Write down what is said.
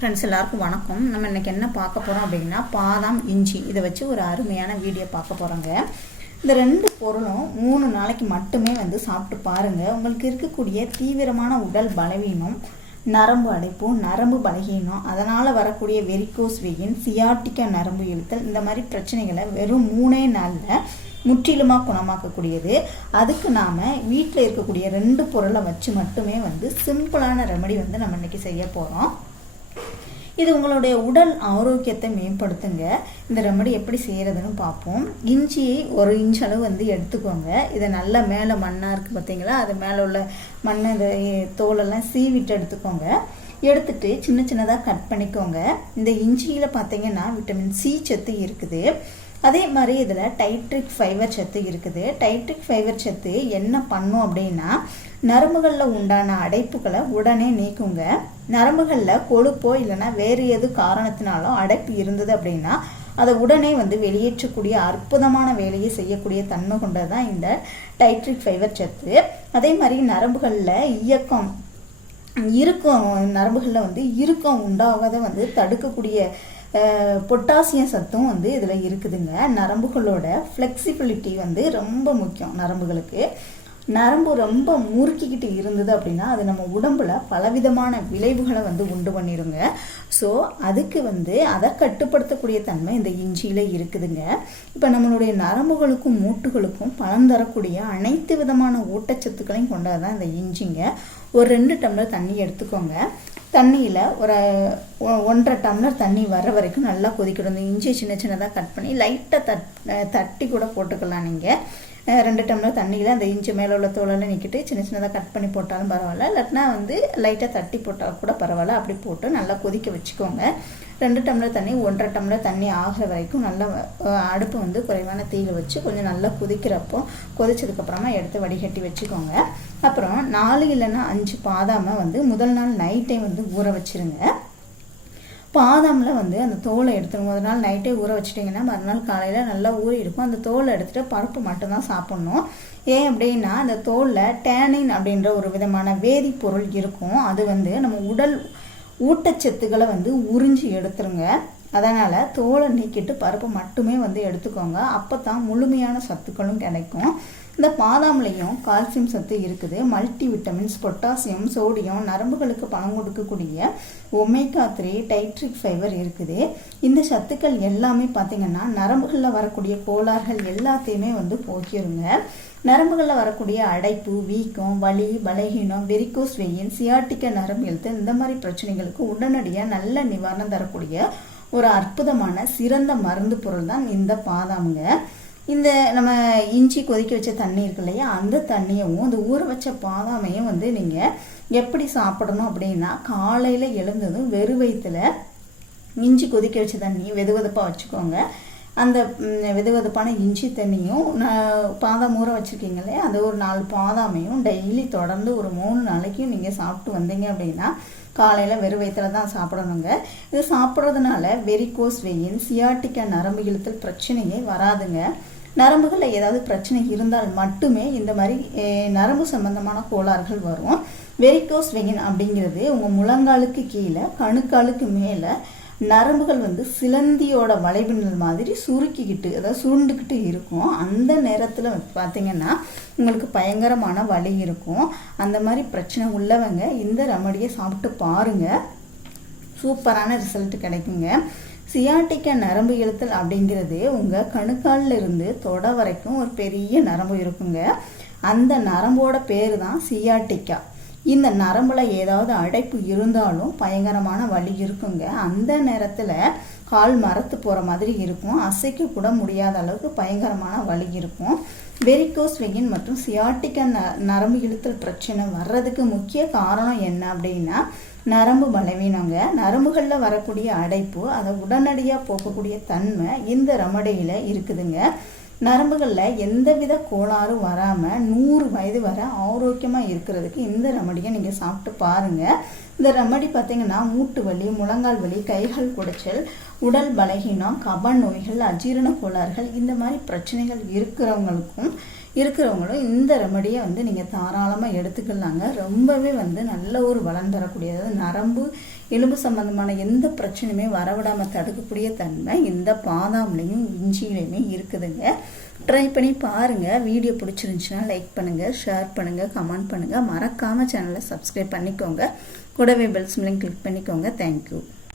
Friends எல்லாருக்கும் வணக்கம். நம்ம இன்றைக்கி என்ன பார்க்க போகிறோம் அப்படின்னா, பாதாம் இஞ்சி இதை வச்சு ஒரு அருமையான வீடியோ பார்க்க போகிறோங்க. இந்த ரெண்டு பொருளும் 3 நாளைக்கு மட்டுமே சாப்பிட்டு பாருங்கள். உங்களுக்கு இருக்கக்கூடிய தீவிரமான உடல் பலவீனம், நரம்பு அடைப்பு, நரம்பு பலகீனம், அதனால் வரக்கூடிய வெரிகோஸ் வெயின், சியாட்டிக்கா நரம்பு இழுத்தல், இந்த மாதிரி பிரச்சனைகளை வெறும் 3 நாளில் முற்றிலுமாக குணமாக்கக்கூடியது. அதுக்கு நாம் வீட்டில் இருக்கக்கூடிய 2 பொருளை வச்சு மட்டுமே சிம்பிளான ரெமடி நம்ம இன்றைக்கி செய்ய போகிறோம். இது உங்களுடைய உடல் ஆரோக்கியத்தை மேம்படுத்துங்க. இந்த ரெமடி எப்படி செய்கிறதுன்னு பார்ப்போம். இஞ்சியை 1 இன்ச் அளவு எடுத்துக்கோங்க. இதை நல்லா மேலே மண்ணாக இருக்குது பார்த்தீங்களா, அது மேலே உள்ள மண் இந்த தோலெல்லாம் சீவிட்டு எடுத்துக்கோங்க. எடுத்துட்டு சின்ன சின்னதாக கட் பண்ணிக்கோங்க. இந்த இஞ்சியில் பார்த்தீங்கன்னா விட்டமின் சி சத்து இருக்குது. அதே மாதிரி இதில் டைட்ரிக் ஃபைபர் சத்து இருக்குது. டைட்ரிக் ஃபைபர் சத்து என்ன பண்ணும் அப்படின்னா, நரம்புகளில் உண்டான அடைப்புகளை உடனே நீக்குங்க. நரம்புகளில் கொழுப்போ இல்லைன்னா வேறு எது காரணத்தினாலும் அடைப்பு இருந்தது அப்படின்னா அதை உடனே வெளியேற்றக்கூடிய அற்புதமான வேலையை செய்யக்கூடிய தன்மை கொண்டது தான் இந்த டைட்ரிக் ஃபைபர் சத்து. அதே மாதிரி நரம்புகளில் நரம்புகளில் இறுக்கம் உண்டாகாத தடுக்கக்கூடிய பொட்டாசியம் சத்தும் இதில் இருக்குதுங்க. நரம்புகளோட ஃப்ளெக்சிபிலிட்டி ரொம்ப முக்கியம். நரம்பு ரொம்ப முறுக்கிக்கிட்டு இருந்தது அப்படின்னா அது நம்ம உடம்புல பலவிதமான விளைவுகளை உண்டு பண்ணிடுங்க. ஸோ அதுக்கு அதை கட்டுப்படுத்தக்கூடிய தன்மை இந்த இஞ்சியில் இருக்குதுங்க. இப்போ நம்மளுடைய நரம்புகளுக்கும் மூட்டுகளுக்கும் பலன் தரக்கூடிய அனைத்து விதமான ஊட்டச்சத்துக்களையும் கொண்டது தான் இந்த இஞ்சிங்க. ஒரு 2 டம்ளர் தண்ணி எடுத்துக்கோங்க. தண்ணியில் ஒரு 1.5 டம்ளர் தண்ணி வர வரைக்கும் நல்லா கொதிக்கணும். இந்த இஞ்சி சின்ன சின்னதாக கட் பண்ணி லைட்டாக தட்டி கூட போட்டுக்கலாம். நீங்கள் 2 டம்ளர் தண்ணியில் அந்த இஞ்சி மேலே உள்ள தோலெல்லாம் நீக்கிட்டு சின்ன சின்னதாக கட் பண்ணி போட்டாலும் பரவாயில்ல, இல்லாட்டினா லைட்டாக தட்டி போட்டால் கூட பரவாயில்ல. அப்படி போட்டு நல்லா கொதிக்க வச்சுக்கோங்க. 2 டம்ளர் தண்ணி 1.5 டம்ளர் தண்ணி ஆகிற வரைக்கும் நல்லா அடுப்பு குறைவான தீயில் வச்சு கொஞ்சம் நல்லா கொதிக்கிறப்போ கொதிச்சதுக்கப்புறமா எடுத்து வடிகட்டி வச்சுக்கோங்க. அப்புறம் 4 இல்லைன்னா 5 பாதாமை முதல் நாள் நைட்டே ஊற வச்சுருங்க. பாதாமில் அந்த தோலை எடுத்துடும். முதல் நாள் நைட்டே ஊற வச்சிட்டிங்கன்னா மறுநாள் காலையில் நல்லா ஊறி இருக்கும். அந்த தோலை எடுத்துகிட்டு பருப்பு மட்டும்தான் சாப்பிட்ணும். ஏன் அப்படின்னா அந்த தோலில் டேனின் அப்படின்ற ஒரு விதமான வேதிப்பொருள் இருக்கும். அது நம்ம உடல் ஊட்டச்சத்துக்களை உறிஞ்சி எடுத்துருங்க. அதனால் தோலை நீக்கிட்டு பருப்பு மட்டுமே எடுத்துக்கோங்க. அப்போ தான் முழுமையான சத்துக்களும் கிடைக்கும். இந்த பாதாம்லேயும் கால்சியம் சத்து இருக்குது. மல்டி விட்டமின்ஸ், பொட்டாசியம், சோடியம், நரம்புகளுக்கு பணம் கொடுக்கக்கூடிய ஒமேகா 3, டைட்ரிக் ஃபைபர் இருக்குது. இந்த சத்துக்கள் எல்லாமே பார்த்திங்கன்னா நரம்புகளில் வரக்கூடிய கோளாறுகள் எல்லாத்தையுமே போக்கிடுங்க. நரம்புகளில் வரக்கூடிய அடைப்பு, வீக்கம், வலி, பலகீனம், வெரிகோஸ் வெயின், சியாட்டிக்கா நரம்பு இழுத்து, இந்த மாதிரி பிரச்சனைகளுக்கு உடனடியாக நல்ல நிவாரணம் தரக்கூடிய ஒரு அற்புதமான சிறந்த மருந்து பொருள் தான் இந்த பாதாமுங்க. இந்த நம்ம இஞ்சி கொதிக்க வச்ச தண்ணி இருக்கு இல்லையா, அந்த தண்ணியவும் அந்த ஊற வச்ச பாதாமையும் நீங்கள் எப்படி சாப்பிடணும் அப்படின்னா, காலையில் எழுந்ததும் வெறு வயிற்றுல இஞ்சி கொதிக்க வச்ச தண்ணி வெதுவெதுப்பாக வச்சுக்கோங்க. அந்த வெதுவெதுப்பான இஞ்சி தண்ணியும் பாதாம் ஊற வச்சுருக்கீங்க இல்லையா, அந்த ஒரு 4 பாதாமையும் டெய்லி தொடர்ந்து ஒரு 3 நாளைக்கும் நீங்கள் சாப்பிட்டு வந்தீங்க அப்படின்னா காலையில் வெறு வயிற்றில் தான் சாப்பிடணுங்க. இது சாப்பிட்றதுனால வெரிகோஸ் வெயின், சியாட்டிக்கா நரம்பு இழுத்தல் பிரச்சனையே வராதுங்க. நரம்புகளில் ஏதாவது பிரச்சனை இருந்தால் மட்டுமே இந்த மாதிரி நரம்பு சம்பந்தமான கோளாறுகள் வரும். வெரிகோஸ் வெயின் அப்படிங்கிறது உங்கள் முழங்காலுக்கு கீழே கணுக்காலுக்கு மேலே நரம்புகள் சிலந்தியோட வளைபின்னல் மாதிரி சுருக்கிக்கிட்டு, அதாவது சுருண்டுக்கிட்டு இருக்கும். அந்த நேரத்தில் பார்த்திங்கன்னா உங்களுக்கு பயங்கரமான வலி இருக்கும். அந்த மாதிரி பிரச்சனை உள்ளவங்க இந்த ரெமடியை சாப்பிட்டு பாருங்கள். சூப்பரான ரிசல்ட் கிடைக்குங்க. சியாட்டிக்கா நரம்பு இழுத்தல் அப்படிங்கிறது உங்கள் கணுக்காலில் இருந்து தொட வரைக்கும் ஒரு பெரிய நரம்பு இருக்குங்க. அந்த நரம்போட பேர் தான் சியாட்டிக்கா. இந்த நரம்புல ஏதாவது அடைப்பு இருந்தாலும் பயங்கரமான வலி இருக்குங்க. அந்த நேரத்தில் கால் மரத்து போகிற மாதிரி இருக்கும். அசைக்க கூட முடியாத அளவுக்கு பயங்கரமான வலி இருக்கும். வெரிகோஸ் வெயின் மற்றும் சியாட்டிக்கா நரம்பு இழுத்தல் பிரச்சனை வர்றதுக்கு முக்கிய காரணம் என்ன அப்படின்னா நரம்பு பலவீனங்க. நரம்புகளில் வரக்கூடிய அடைப்பு அதை உடனடியாக போக்கக்கூடிய தன்மை இந்த ரெமடியில் இருக்குதுங்க. நரம்புகளில் எந்தவித கோளாறும் வராமல் 100 வயது வரை ஆரோக்கியமாக இருக்கிறதுக்கு இந்த ரெமடியை நீங்கள் சாப்பிட்டு பாருங்கள். இந்த ரெமடி பார்த்திங்கன்னா மூட்டு வலி, முழங்கால் வலி, கைகள் குடைச்சல், உடல் பலகீனம், கப நோய்கள், அஜீரண கோளாறுகள், இந்த மாதிரி பிரச்சனைகள் இருக்கிறவங்களும் இந்த ரெமடியை நீங்கள் தாராளமாக எடுத்துக்கலாங்க. ரொம்பவே நல்ல ஒரு பலன் தரக்கூடியது. நரம்பு எலும்பு சம்பந்தமான எந்த பிரச்சனையுமே வரவிடாமல் தடுக்கக்கூடிய தன்மை இந்த பாதாம்லையும் இஞ்சியிலையுமே இருக்குதுங்க. ட்ரை பண்ணி பாருங்கள். வீடியோ பிடிச்சிருந்துச்சுன்னா லைக் பண்ணுங்கள், ஷேர் பண்ணுங்கள், கமெண்ட் பண்ணுங்கள். மறக்காமல் சேனலை சப்ஸ்கிரைப் பண்ணிக்கோங்க. கூடவே பெல் சிம்லையும் கிளிக் பண்ணிக்கோங்க. தேங்க்யூ.